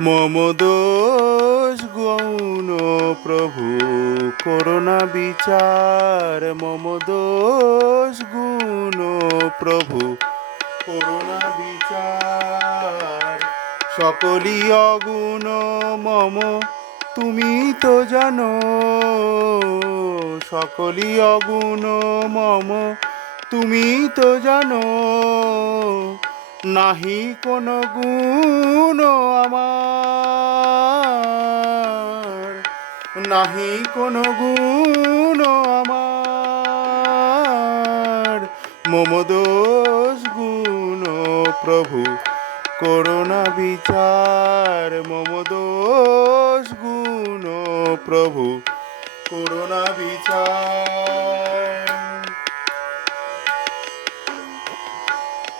মম দোষ গৌণ প্রভু, করোনা বিচার। মম দোষ গুণ প্রভু, করোনা বিচার। সকলই অগুণ মম, তুমি তো জানো। সকলই অগুণ মম, তুমি তো জানো। নাহি কোনো গুণ আমার। নাহি কোনো গুণ আমার। মম দোষ গুণ প্রভু করোনা বিচার। মম দোষ গুণ প্রভু করোনা বিচার।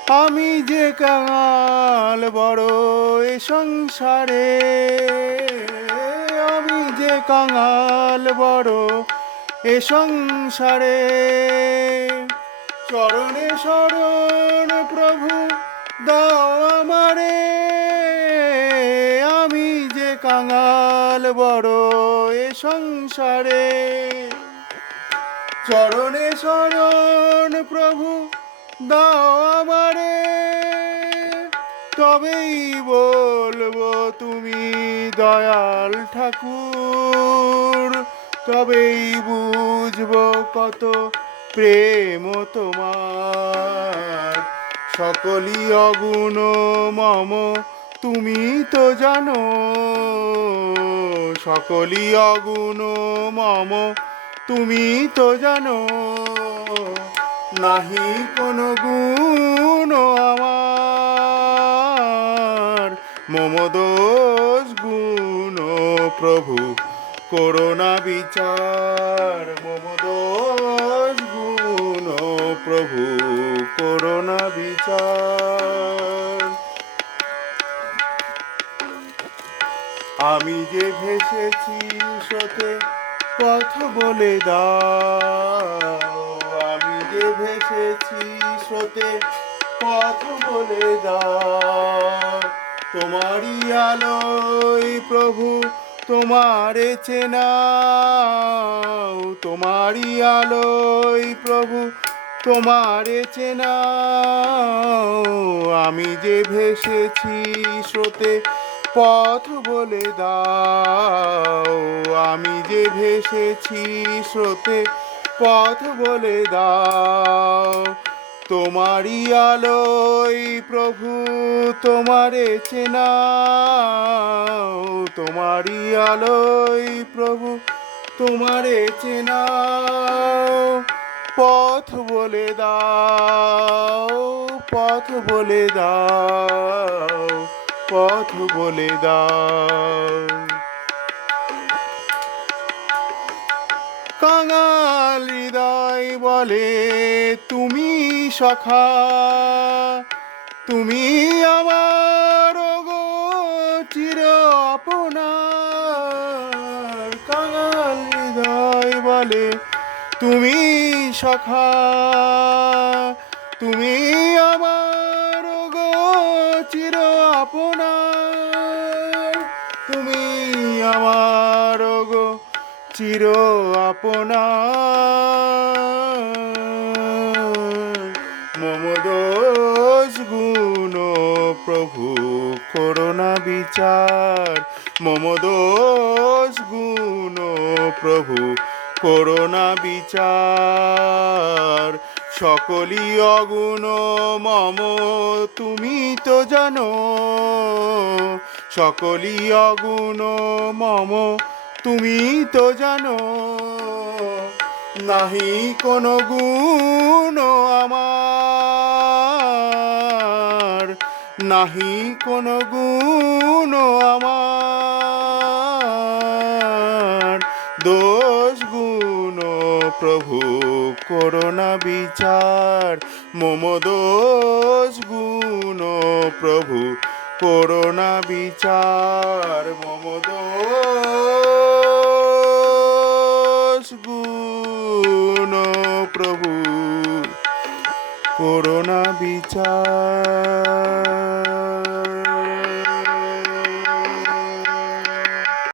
আমি যে কাঙাল বড় এ সংসারে, আমি যে কাঙাল বড় এ সংসারে। চরণে শরণ প্রভু, দাও আমারে। আমি যে কাঙাল বড় এ সংসারে, চরণে শরণ প্রভু, দাও আমারে। বলব তুমি দয়াল ঠাকুর। তবেই বুঝব কত প্রেম তোমার। সকলই অগুণ মম, তুমি তো জানো। সকলই অগুণ মম, তুমি তো জানো। নাহি কোনো গুণ আমার প্রভু করোনা বিচার, মম দোষ গুণ প্রভু করোনা বিচার। আমি যে ভেসেছি স্রোতে পথ বলে দাও। আমি যে ভেসেছি স্রোতে পথ বলে দাও। তোমারই আলোয় প্রভু তোমারে চেনাও, তোমারই আলোয় প্রভু তোমারে চেনাও। আমি যে ভেসেছি স্রোতে পথ বলে দাও, আমি যে ভেসেছি স্রোতে পথ বলে দাও। তোমারই আলোয় প্রভু তোমারে চেনাও, তোমারই আলোয় প্রভু তোমারে চেনাও। পথ বলে দাও, পথ বলে দাও, পথ বলে দাও। কাঙাল হৃদয় বলে, তুমি সখা, তুমি আমার গো চির আপনার কাঙাল হৃদয় বলে, তুমি সখা, তুমি আমার গো চির আপনার তুমি আমার গো চির আপনা মম দোষ গুণ প্রভু করোনা বিচার। মমদোষ গুণ প্রভু করোনা বিচার। সকলই অগুণ মম, তুমি তো জানো। সকলই অগুণ মম তুমি তো জানো, নাহি কোনো গুণ আমার, নাহি কোনো গুণ আমার। দোষ গুণ প্রভু করোনা বিচার, মম দোষ গুণ প্রভু করোনা বিচার, মম দোষ করোনা বিচার।